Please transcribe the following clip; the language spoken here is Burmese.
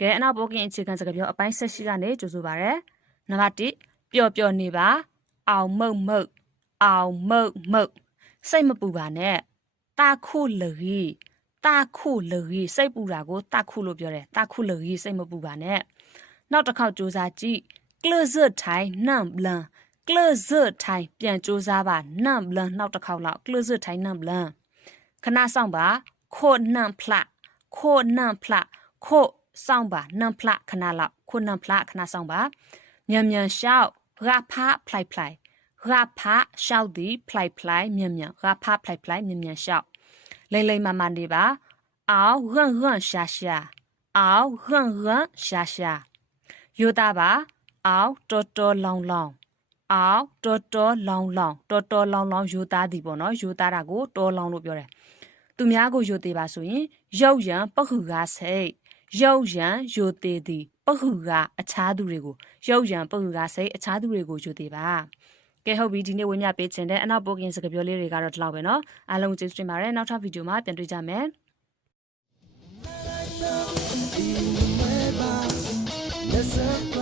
ကဲအနောက်ပိုကင်အခြေခံစကားပြောအပိုင်းဆက်ရှိကနေကြိုဆိုပါရစေနံပါတ်1ပျော်ပျော်နေပါအောင်မုတ်မုတ်အောင်မုတ်မုတ်စိတ်မပူပါနဲ့တာခုလကြီးတာခုလကြီးစိတ်ပူတာကိုတာခုလို့ပြောတယ်တာခုလကြီးစိတ်မပူပါနဲ့နောက်တစ်ခေါက်စူးစမ်းကြည့်ကလဇတ်ထိုင်နမ်ဘလန်ကလဇတ်ထိုင်ပြန်စူးစမ်းပါနမ်ဘလန်နောက်တစ်ခေါက်လောက်ကလဇတ်ထိုင်နမ်ဘလန်ခဏဆောင်ပါခိုနမ်ဖလာခိုနမ်ဖလာခိုဆောင်ပါနမ်ဖလာခဏလောက်ခိုနမ်ဖလာခဏဆောင်ပါမြန်မြန်ရှောက်ရာဖာဖလိုက်ဖလိုက်ရာဖာရှောက်သည်ဖလိုက်ဖလိုက်မြန်မြန်ရာဖာဖလိုက်ဖလိုက်မြန်မြန်ရှောက်လိမ့်လိမ့်မမနေပါအောင်ရန့်ရန့်ရှာရှာအောင်ရန့်ရန့်ရှာရှာယူတာပါအောင်တော်တော်လောင်လောင်အောင်တော်တော်လောင်လောင်တော်တော်လောင်လောင်ယူသားသည်ပေါ့နော်ယူသားတာကိုတော်လောင်လို့ပြောတယ်သူများကိုယူသေးပါဆိုရင်ရုပ်ရံပခုကားစိတ်ရုပ်ရံယူသေးသည်ပခုကားအခြားသူတွေကိုရုပ်ရံပခုကားစိတ်အခြားသူတွေကိုယူသေးပါကဲဟုတ်ပြီဒီနေ့ဝေမျှပေးခြင်းတဲ့အနောက်ပိုကင်စကားပြောလေးတွေကတော့ဒီလောက်ပဲเนาะအားလုံးကျေးဇူးတင်ပါတယ်နောက်ထပ်ဗီဒီယိုမှာပြန်တွေ့ကြမယ်Let's go.